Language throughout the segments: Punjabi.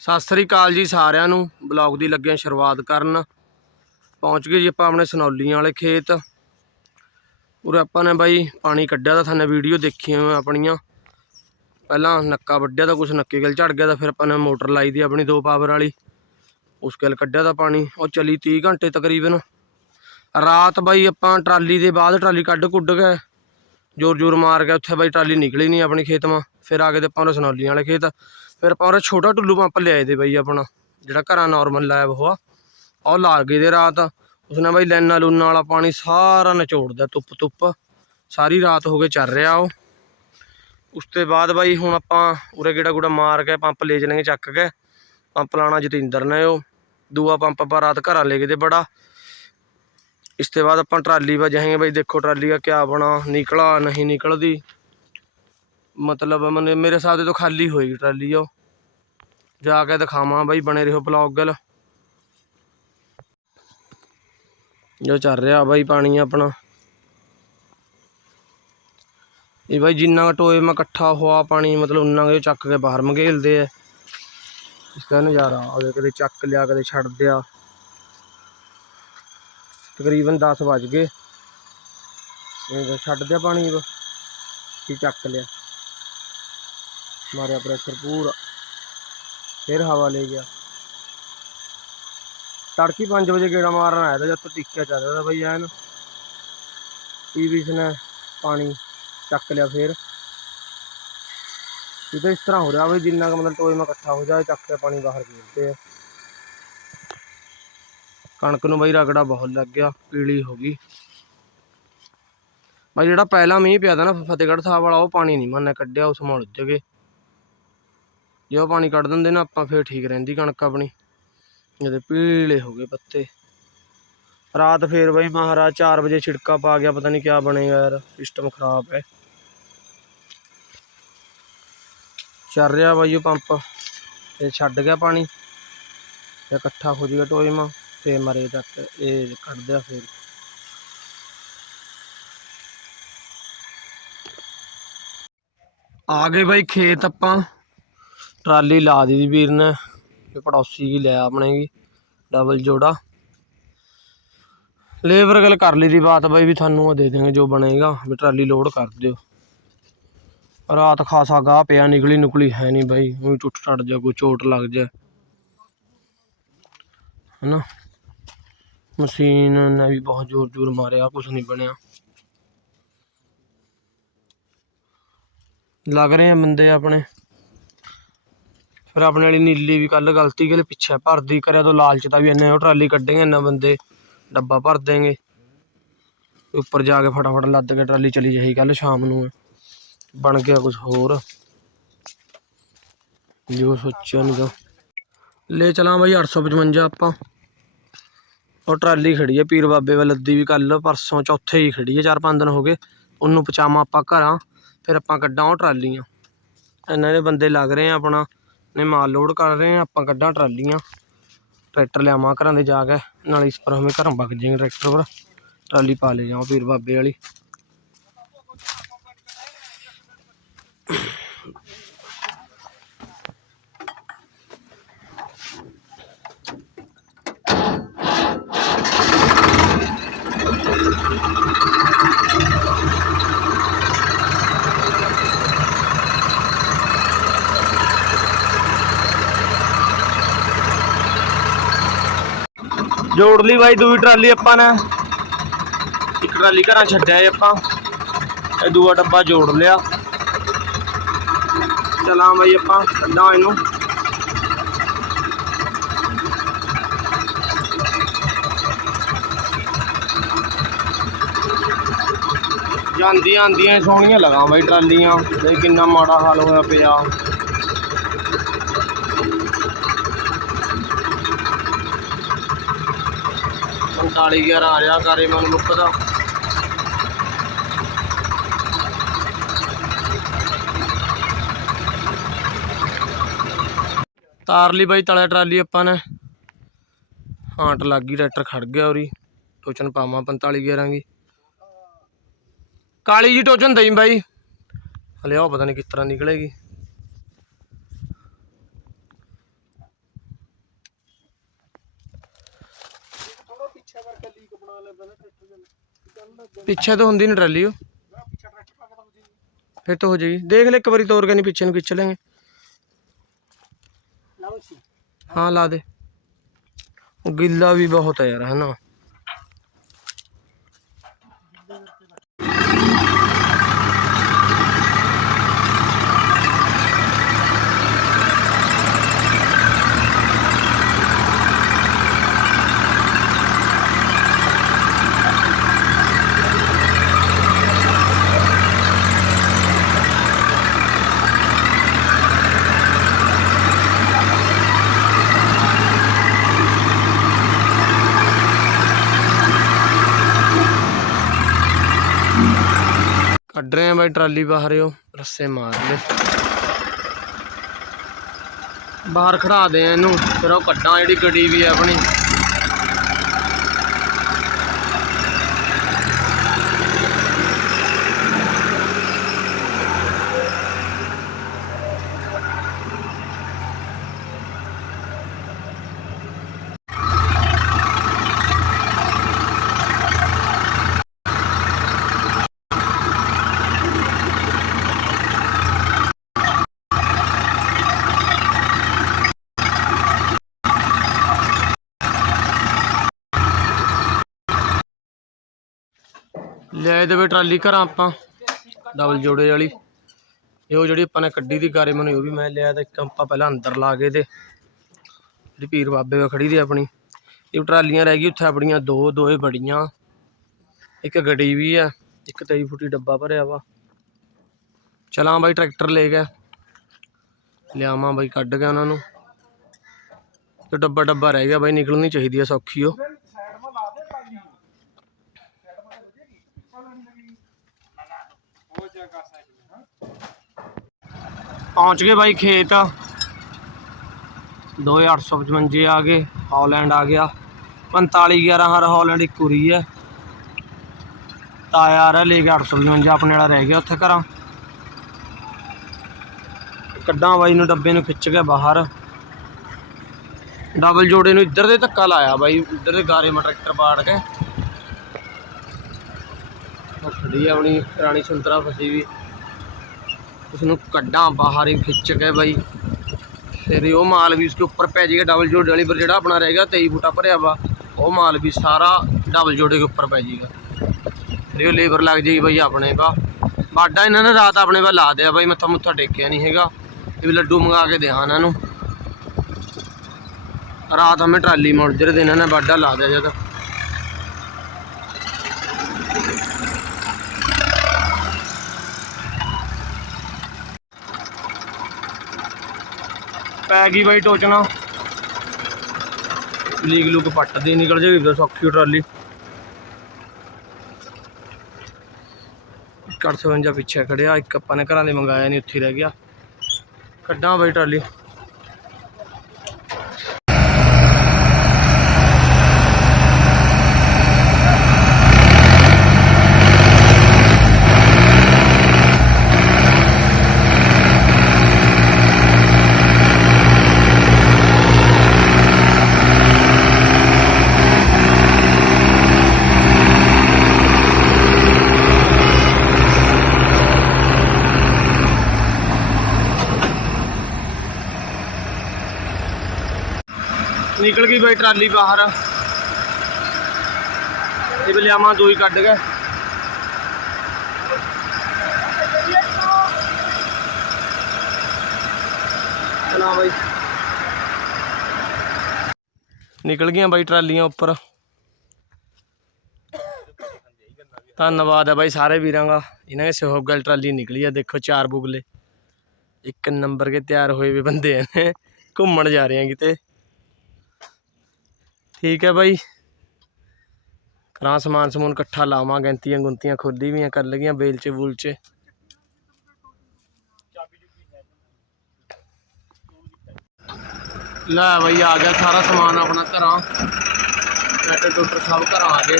ਸਤਿ ਸ੍ਰੀ ਅਕਾਲ ਜੀ ਸਾਰਿਆਂ ਨੂੰ। ਬਲੌਗ ਦੀ ਲੱਗਿਆ ਸ਼ੁਰੂਆਤ ਕਰਨ। ਪਹੁੰਚ ਗਏ ਜੀ ਆਪਾਂ ਆਪਣੇ ਸਨੌਲੀਆਂ ਵਾਲੇ ਖੇਤ। ਉਰੇ ਆਪਾਂ ਨੇ ਬਾਈ ਪਾਣੀ ਕੱਢਿਆ ਤਾਂ ਥਾਨੇ ਵੀਡੀਓ ਦੇਖੀਆਂ ਹੋਈਆਂ ਆਪਣੀਆਂ। ਪਹਿਲਾਂ ਨੱਕਾ ਵੱਢਿਆ ਤਾਂ ਕੁਛ ਨੱਕੇ ਗਿਲ ਝੜ ਗਿਆ ਤਾਂ ਫਿਰ ਆਪਾਂ ਨੇ ਮੋਟਰ ਲਾਈ ਦੀ ਆਪਣੀ ਦੋ ਪਾਵਰ ਵਾਲੀ। ਉਸ ਗਿਲ ਕੱਢਿਆ ਤਾਂ ਪਾਣੀ। ਉਹ ਚਲੀ 30 ਘੰਟੇ ਤਕਰੀਬਨ। ਰਾਤ ਬਾਈ ਆਪਾਂ ਟਰਾਲੀ ਦੇ ਬਾਅਦ ਟਰਾਲੀ ਕੱਢ ਕੁੱਡ ਗਏ ਜ਼ੋਰ ਜ਼ੋਰ ਮਾਰ ਕੇ ਉੱਥੇ ਬਾਈ ਟਰਾਲੀ ਨਿਕਲੀ ਨਹੀਂ ਆਪਣੇ ਖੇਤ ਮਾ। ਫਿਰ ਆ ਕੇ ਤੇ ਆਪਾਂ ਉਹ ਸਨੌਲੀਆਂ ਵਾਲੇ ਖੇਤ। ਫਿਰ ਆਪਾਂ ਉਹ ਛੋਟਾ ਟੁੱਲੂ ਪੰਪ ਲਿਆਏ ਦੇ ਬਾਈ ਆਪਣਾ, ਜਿਹੜਾ ਘਰਾਂ ਨਾਰਮਲ ਲਾਇਆ ਹੋਆ। ਉਹ ਲਾ ਗਏ ਦੇ ਰਾਤ। ਉਸਨੇ ਬਾਈ ਲੈਣਾ ਲੂਨਾ ਵਾਲਾ ਪਾਣੀ ਸਾਰਾ ਨਿਚੋੜਦਾ, ਧੁੱਪ ਧੁੱਪ। ਸਾਰੀ ਰਾਤ ਹੋ ਕੇ ਚੱਲ ਰਿਹਾ ਉਹ। ਉਸ ਤੋਂ ਬਾਅਦ ਬਾਈ ਹੁਣ ਆਪਾਂ ਉਰੇ ਗੇੜਾ ਗੂੜਾ ਮਾਰ ਕੇ ਪੰਪ ਲੈ ਚਲਾਂਗੇ, ਚੱਕ ਕੇ। ਪੰਪ ਲਾਣਾ ਜਤਿੰਦਰ ਨੇ ਉਹ। ਦੂਆ ਪੰਪ ਆਪਾਂ ਰਾਤ ਘਰਾਂ ਲੈ ਗਏ ਤੇ ਬੜਾ। ਇਸ ਤੋਂ ਬਾਅਦ ਆਪਾਂ ਟਰਾਲੀ ਵਾ ਜਾਏਂਗੇ ਬਾਈ। ਦੇਖੋ ਟਰਾਲੀ ਦਾ ਕਿਆ ਬਣਾ, ਨਿਕਲਾ, ਨਹੀਂ ਨਿਕਲਦੀ। ਮਤਲਬ ਮਨੇ ਮੇਰੇ ਹਿਸਾਬ ਦੇ ਤੋਂ ਖਾਲੀ ਹੋਈ ਟਰਾਲੀ ਉਹ, ਜਾ ਕੇ ਦਿਖਾਵਾਂ ਬਾਈ ਬਣੇ ਰਹੋ ਬਲੌਗ ਗਲ ਜੋ ਚੱਲ ਰਿਹਾ ਬਾਈ ਪਾਣੀ ਆਪਣਾ। ਇਹ ਬਾਈ ਜਿੰਨਾ ਕੁ ਟੋਏ ਮੈਂ ਇਕੱਠਾ ਹੋਆ ਪਾਣੀ, ਮਤਲਬ ਉਨਾ ਕੁ ਚੱਕ ਕੇ ਬਾਹਰ ਮੰਗੇਲਦੇ ਆ। ਇਸ ਦਾ ਨਜ਼ਾਰਾ ਉਹਦੇ ਕਦੇ ਚੱਕ ਲਿਆ, ਕਦੇ ਛੱਡ ਦਿਆ। ਤਕਰੀਬਨ 10 ਵੱਜ ਗਏ। ਇਹ ਛੱਡ ਦਿਆ ਪਾਣੀ ਕੀ ਚੱਕ ਲਿਆ। ਮਾਰਿਆ ਪ੍ਰੈਸ਼ਰ ਪੂਰਾ। ਫਿਰ ਹਵਾ ਲੈ ਗਿਆ। ਤੜਕੀ 5 ਵਜੇ ਗੇੜਾ ਮਾਰਨ ਆਇਆ ਤਾਂ ਜਦ ਤੋਂ ਟਿੱਕਿਆ ਚੱਲ ਰਿਹਾ ਬਈ ਐਨ ਪੀਵੀਸ ਨੇ ਪਾਣੀ ਚੱਕ ਲਿਆ ਫਿਰ। ਇਹ ਇਸ ਤਰ੍ਹਾਂ ਹੋ ਰਿਹਾ ਵੀ ਜਿੰਨਾ ਕੁ ਮਤਲਬ ਟੋਏ ਮਾ ਇਕੱਠਾ ਹੋ ਜਾਏ, ਚੱਕ ਕੇ ਪਾਣੀ ਬਾਹਰ ਖੇਡਦੇ ਆ। ਕਣਕ ਨੂੰ ਬਈ ਰਗੜਾ ਬਹੁਤ ਲੱਗ ਗਿਆ, ਪੀਲੀ ਹੋ ਗਈ। ਬਈ ਜਿਹੜਾ ਪਹਿਲਾ ਮੀਂਹ ਪਿਆ ਤਾ ਨਾ ਫਤਿਹਗੜ੍ਹ ਸਾਹਿਬ ਵਾਲਾ, ਉਹ ਪਾਣੀ ਨਹੀਂ ਮੰਨੇ ਕੱਢਿਆ ਉਸ ਮੁੜ ਜਗੇ ਜੇ ਉਹ ਪਾਣੀ ਕੱਢ ਦਿੰਦੇ ਨਾ ਆਪਾਂ ਫੇਰ ਠੀਕ ਰਹਿੰਦੀ ਕਣਕ ਆਪਣੀ। ਜਿਹਦੇ ਪੀਲੇ ਹੋ ਗਏ ਪੱਤੇ। ਰਾਤ ਫੇਰ ਬਈ ਮਹਾਰਾਜ 4 ਵਜੇ ਛਿੜਕਾ ਪਾ ਗਿਆ, ਪਤਾ ਨਹੀਂ ਕਿਆ ਬਣੇਗਾ ਯਾਰ ਸਿਸਟਮ ਖਰਾਬ ਹੈ। ਚੱਲ ਰਿਹਾ ਬਾਈ ਉਹ ਪੰਪ। ਇਹ ਛੱਡ ਗਿਆ ਪਾਣੀ। ਤੇ ਇਕੱਠਾ ਹੋ ਜਾਊਗਾ ਟੋਏ ਮਾ, ਤੇ ਮਰੇ ਤੱਕ ਇਹ ਕੱਢ ਦਿਆ ਫੇਰ। ਆ ਗਏ ਬਾਈ ਖੇਤ ਆਪਾਂ। ਟਰਾਲੀ ਲਾ ਦੀ ਦੀ ਵੀਰ ਨੇ ਤੇ ਪੜੋਸੀ ਕੀ ਲਿਆ ਆਪਣੇ ਕੀ ਡਬਲ ਜੋੜਾ। ਲੇਬਰ ਗੱਲ ਕਰ ਲਈ ਦੀ ਬਾਤ ਬਾਈ ਵੀ ਤੁਹਾਨੂੰ ਉਹ ਦੇ ਦੇਂਗੇ ਜੋ ਬਣੇਗਾ, ਵੀ ਟਰਾਲੀ ਲੋਡ ਕਰ ਦਿਓ। ਰਾਤ ਖਾਸਾ ਗਾਹ ਪਿਆ, ਨਿਕਲੀ ਨੁਕਲੀ ਹੈ ਨਹੀਂ ਬਾਈ, ਉਹ ਟੁੱਟ ਟੱਟ ਜਾ ਕੋਈ ਚੋਟ ਲੱਗ ਜਾ ਹਨਾ? ਮਸ਼ੀਨ ਨੇ ਵੀ ਬਹੁਤ ਜ਼ੋਰ ਜ਼ੋਰ ਮਾਰਿਆ ਕੁਝ ਨਹੀਂ ਬਣਿਆ। ਲੱਗ ਰਹੇ ਆ ਬੰਦੇ ਆਪਣੇ। ਫਿਰ ਆਪਣੇ ਵਾਲੀ ਨੀਲੀ ਵੀ ਕੱਲ ਗਲਤੀ ਕੇ ਪਿੱਛੇ ਭਰਦੀ ਕਰਿਆ ਤੋਂ ਲਾਲਚ ਦਾ ਵੀ ਇੰਨੇ ਉਹ ਟਰਾਲੀ ਕੱਢेंगे ਇੰਨਾ ਬੰਦੇ ਡੱਬਾ ਭਰ ਦੇਂਗੇ ਉੱਪਰ ਜਾ ਕੇ ਫਟਾਫਟ ਲੱਦ ਕੇ ਟਰਾਲੀ ਚਲੀ ਜਾਈ ਕੱਲ ਸ਼ਾਮ ਨੂੰ। ਬਣ ਗਿਆ ਕੁਝ ਹੋਰ। ਜੋ ਸੋਚਿਆ ਨਹੀਂ ਤਾਂ। ਲੈ ਚਲਾਂ ਬਾਈ 855 ਆਪਾਂ। ਉਹ ਟਰਾਲੀ ਖੜੀ ਹੈ ਪੀਰ ਬਾਬੇ ਵੱਲ ਲੱਦੀ ਵੀ ਕੱਲ ਪਰਸੋਂ ਚੌਥੇ ਹੀ ਖੜੀ ਹੈ ਚਾਰ ਪੰਜ ਦਿਨ ਹੋ ਗਏ। ਉਹਨੂੰ ਪਹੁੰਚਾਵਾਂ ਆਪਾਂ ਘਰਾਂ, ਫਿਰ ਆਪਾਂ ਕੱਢਾਂ ਉਹ ਟਰਾਲੀਆਂ। ਇਹਨਾਂ ਦੇ ਬੰਦੇ ਲੱਗ ਰਹੇ ਆ ਆਪਣਾ। ਨੇ ਮਾਲ ਲੋਡ ਕਰ ਰਹੇ ਆ ਆਪਾਂ ਕੱਢਾਂ ਟਰਾਲੀਆਂ। ਟਰੈਕਟਰ ਲਿਆਵਾਂ ਘਰਾਂ ਦੇ ਜਾ ਕੇ, ਨਾਲ ਇਸ ਪਰ ਹਮੇ ਘਰੋਂ ਵਗ ਜਾਏਗੇ ਟਰੈਕਟਰ ਪਰ। ਟਰਾਲੀ ਪਾ ਲੈ ਜਾਵਾਂ ਪੀਰ ਬਾਬੇ ਵਾਲੀ। ਜੋੜ ਲਈ ਬਾਈ ਦੂਜੀ ਟਰਾਲੀ ਆਪਾਂ ਨੇ। ਇੱਕ ਟਰਾਲੀ ਘਰਾਂ ਛੱਡਿਆ ਏ ਆਪਾਂ। ਇਹ ਦੂਆ ਡੱਬਾ ਜੋੜ ਲਿਆ। ਚਲਾਂ ਬਾਈ ਆਪਾਂ, ਕੱਢਾਂ ਇਹਨੂੰ। ਜਾਂਦੀਆਂ ਆਂਦੀਆਂ ਸੋਹਣੀਆਂ ਲਗਾਂ ਬਾਈ ਟਰਾਲੀਆਂ। ਤੇ ਕਿੰਨਾ ਮਾੜਾ ਹਾਲ ਹੋਇਆ ਪਿਆ। ਪੰਤਾਲੀ ਗਿਆਰਾਂ ਆ ਰਿਹਾ ਕਾਰੇ ਮਨ ਮੁੱਕਦਾ। ਤਾਰ ਲਈ ਬਾਈ ਤਲੇ ਟਰਾਲੀ ਆਪਾਂ ਨੇ। ਹਾਂਟ ਲੱਗ ਗਈ, ਟਰੈਕਟਰ ਖੜ ਗਿਆ ਉਰੀ। ਟੋਚਨ ਪਾਵਾਂ 45 11 ਦੀ। ਕਾਲੀ ਜੀ ਟੋਚਨ ਦਈ ਬਾਈ। ਹਲੇ ਉਹ ਪਤਾ ਨਹੀਂ ਕਿਸ ਤਰ੍ਹਾਂ ਨਿਕਲੇਗੀ ਪਿੱਛੇ ਕਰਕੇ ਲੀਕ ਬਣਾ ਲੈਂਦਾ ਨਾ ਟਰੈਕਟਰ ਜਨ ਚੱਲ ਪਿੱਛੇ ਤੋਂ ਹੁੰਦੀ ਨਹੀਂ ਟਰਾਲੀ ਉਹ। ਫਿਰ ਤਾਂ ਹੋ ਜਾਏਗੀ। ਦੇਖ ਲੈ ਇੱਕ ਵਾਰੀ ਤੋਰ ਕੇ ਨਹੀਂ ਪਿੱਛੇ ਨੂੰ ਖਿੱਚ ਲੈਂਗੇ। ਲਾਓ ਹਾਂ, ਲਾ ਦੇ। ਗਿੱਲਾ ਵੀ ਬਹੁਤ ਹੈ ਯਾਰ ਹੈ ਨਾ ਕੱਢ ਰਹੇ ਆ ਬਾਈ, ਟਰਾਲੀ ਬਾਹਰਿਓ, ਰੱਸੇ ਮਾਰ ਲੈ ਬਾਹਰ ਖੜਾ ਦੇ ਇਹਨੂੰ, ਫਿਰ ਉਹ ਕੱਢਾਂ ਜਿਹੜੀ ਗੱਡੀ ਵੀ ਹੈ ਆਪਣੀ। ਲੈ ਦੇਵੇ ਟਰਾਲੀ ਘਰਾਂ ਆਪਾਂ ਡਬਲ ਜੋੜੇ ਵਾਲੀ। ਇਹ ਉਹ ਜਿਹੜੀ ਆਪਾਂ ਨੇ ਕੱਢੀ ਦੀ ਗਾਰੇ ਮੈਨੂੰ ਉਹ ਵੀ ਮੈਂ ਲਿਆ ਤੇ ਇੱਕ ਆਪਾਂ ਪਹਿਲਾਂ ਅੰਦਰ ਲਾ ਕੇ ਤੇ ਜਿਹੜੀ ਪੀਰ ਬਾਬੇ ਵਾ ਖੜੀ ਦੀ ਆਪਣੀ। ਇਹ ਟਰਾਲੀਆਂ ਰਹਿ ਗਈ ਉੱਥੇ ਆਪਣੀਆਂ ਦੋ ਦੋਏ ਬੜੀਆਂ। ਇੱਕ ਗੱਡੀ ਵੀ ਆ, ਇੱਕ 23 ਫੁੱਟੀ ਡੱਬਾ ਭਰਿਆ ਵਾ। ਚਲਾਂ ਬਾਈ, ਟਰੈਕਟਰ ਲੈ ਗਿਆ ਲਿਆਵਾਂ ਬਾਈ, ਕੱਢ ਗਿਆ ਉਹਨਾਂ ਨੂੰ। ਤੇ ਡੱਬਾ ਡੱਬਾ ਰਹਿ ਗਿਆ ਬਾਈ, ਨਿਕਲਣੀ ਚਾਹੀਦੀ ਆ ਸੌਖੀ ਉਹ ਸਾਈਡ ਮਾ ਲਾ ਦੇ ਟਾਲੀ ਹੋ ਜਾਏਗਾ ਸਾਈਡ ਮੇ ਹਾਂ ਪਹੁੰਚ ਗਏ ਬਾਈ ਖੇਤ। 2855 ਆ ਗਏ, ਹਾਲੈਂਡ ਆ ਗਿਆ। 45 11 ਹਰ ਹਾਲੈਂਡ ਇੱਕ ਉਰੀ ਹੈ। ਤਾਇਆ ਆ ਰਿਹਾ ਲੈ ਕੇ 855 ਆਪਣੇ ਵਾਲਾ ਰਹਿ ਗਿਆ ਉੱਥੇ ਘਰਾਂ। ਕੱਢਾਂ ਬਾਈ ਨੂੰ ਡੱਬੇ ਨੂੰ ਖਿੱਚ ਕੇ ਬਾਹਰ। ਡਬਲ ਜੋੜੇ ਨੂੰ ਇੱਧਰ ਦੇ ਧੱਕਾ ਲਾਇਆ ਬਾਈ, ਇੱਧਰ ਦੇ ਗਾਰੇ ਮਾ ਟਰੈਕਟਰ ਪਾੜ ਕੇ। ਉਹ ਖੜੀ ਆਪਣੀ ਰਾਣੀ ਸੰਤਰਾ ਫਸੀ ਵੀ। उसਨੂੰ ਕੱਢਾਂ ਬਾਹਰ ਹੀ ਖਿੱਚ ਕੇ ਬਾਈ। ਫਿਰ ਉਹ ਮਾਲ ਵੀ ਉਸਕੇ ਉੱਪਰ ਪੈ ਜਾਏਗਾ ਡਬਲ ਜੋੜੇ ਵਾਲੀ, ਪਰ ਜਿਹੜਾ ਆਪਣਾ ਰਹਿ ਗਿਆ 23 ਫੁੱਟਾ ਭਰਿਆ ਵਾ, ਉਹ ਮਾਲ ਵੀ ਸਾਰਾ ਡਬਲ ਜੋੜੇ ਦੇ ਉੱਪਰ ਪੈ ਜਾਏਗਾ। ਫਿਰ ਉਹ ਲੇਬਰ ਲੱਗ ਜਾਏਗੀ ਬਾਈ ਆਪਣੇ ਪਾ ਬਾਡਾ ਇਹਨਾਂ ਨੇ ਰਾਤ ਆਪਣੇ ਪਾ ਲਾ ਦਿਆ ਬਾਈ, ਮੱਥਾ ਮੁੱਥਾ ਟੇਕਿਆ ਨਹੀਂ ਹੈਗਾ। ਇਹ ਵੀ ਲੱਡੂ ਮੰਗਾ ਕੇ ਦਿਆਂ ਇਹਨਾਂ ਨੂੰ। ਰਾਤ ਹਮੇ ਟਰਾਲੀ ਮੋੜ ਜਿਹੜੇ ਇਹਨਾਂ ਨੇ ਬਾਡਾ ਲਾ ਦਿਆ ਜਦ। ਪੈ ਗਈ ਬਾਈ ਟੋਚਣਾ। ਲੀਕ ਲੂਕ ਪੱਟਦੀ, ਨਿਕਲ ਜਾਵੇ ਉਧਰ ਸੌਖੀ ਟਰਾਲੀ। ਕਰ ਸਵੰਜਾ ਪਿੱਛੇ ਖੜਿਆ, ਇੱਕ ਆਪਾਂ ਨੇ ਘਰਾਂ ਦੇ ਮੰਗਾਇਆ ਨਹੀਂ ਉੱਥੇ ਰਹਿ ਗਿਆ। ਕੱਢਾਂ ਬਾਈ ਟਰਾਲੀ। ਨਿਕਲ ਗਈ ਬਾਈ ਟਰਾਲੀ ਬਾਹਰ। ਇਹ ਵੀ ਦੋ ਹੀ ਕੱਢ ਗਏ ਚਲਾ ਬਾਈ। ਨਿਕਲ ਗਈਆਂ ਬਾਈ ਟਰਾਲੀਆਂ ਉੱਪਰ। ਧੰਨਵਾਦ ਹੈ ਬਾਈ ਸਾਰੇ ਵੀਰਾਂ ਦਾ। ਇਹਨਾਂ ਦੇ ਸਹਿਯੋਗ ਗੱਲ ਟਰਾਲੀ ਨਿਕਲੀ ਆ। ਦੇਖੋ ਚਾਰ ਬੁਗਲੇ। ਇੱਕ ਨੰਬਰ ਕੇ ਤਿਆਰ ਹੋਏ ਵੇ ਬੰਦੇ ਨੇ ਘੁੰਮਣ ਜਾ ਰਹੇ ਆ ਕਿਤੇ। ਠੀਕ ਹੈ ਬਾਈ। ਕਰਾਂ ਸਮਾਨ ਸਮੂਨ ਇਕੱਠਾ ਲਾਵਾਂ, ਗੈਂਤੀਆਂ ਗੁੰਤੀਆਂ ਖੋਲੀ ਵੀ ਕਰ ਲਗੀਆਂ ਬੇਲਚੇ ਬੁਲਚੇ ਲੈ ਬਾਈ, ਆ ਗਿਆ ਸਾਰਾ ਸਮਾਨ ਆਪਣਾ ਘਰਾਂ। ਟਰੈਕਟਰ ਟੁੱਟਰ ਸਭ ਘਰਾਂ ਆ ਗਏ।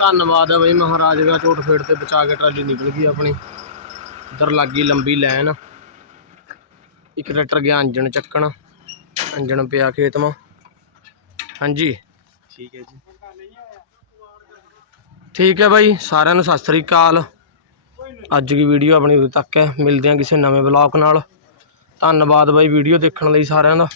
ਧੰਨਵਾਦ ਹੈ ਬਾਈ ਮਹਾਰਾਜ ਦਾ ਝੋਟ ਫੇੜ ਤੇ ਬਚਾ ਕੇ ਟਰਾਲੀ ਨਿਕਲ ਗਈ ਆਪਣੀ। ਇੱਧਰ ਲੱਗ ਗਈ ਲੰਬੀ ਲਾਈਨ। ਇੱਕ ਟਰੈਕਟਰ ਗਿਆ ਅੰਜਣ ਚੱਕਣ। ਅੰਜਣ ਪਿਆ ਖੇਤ ਮਾ। ਹਾਂਜੀ। ਠੀਕ ਹੈ ਜੀ। ਠੀਕ ਹੈ ਬਾਈ ਸਾਰਿਆਂ ਨੂੰ ਸਤਿ ਸ੍ਰੀ ਅਕਾਲ। ਅੱਜ ਦੀ ਵੀਡੀਓ ਆਪਣੀ ਉਰੇ ਤੱਕ ਹੈ। ਮਿਲਦੇ ਹਾਂ ਕਿਸੇ ਨਵੇਂ ਬਲੌਗ ਨਾਲ। ਧੰਨਵਾਦ ਬਾਈ ਵੀਡੀਓ ਦੇਖਣ ਲਈ ਸਾਰਿਆਂ ਦਾ।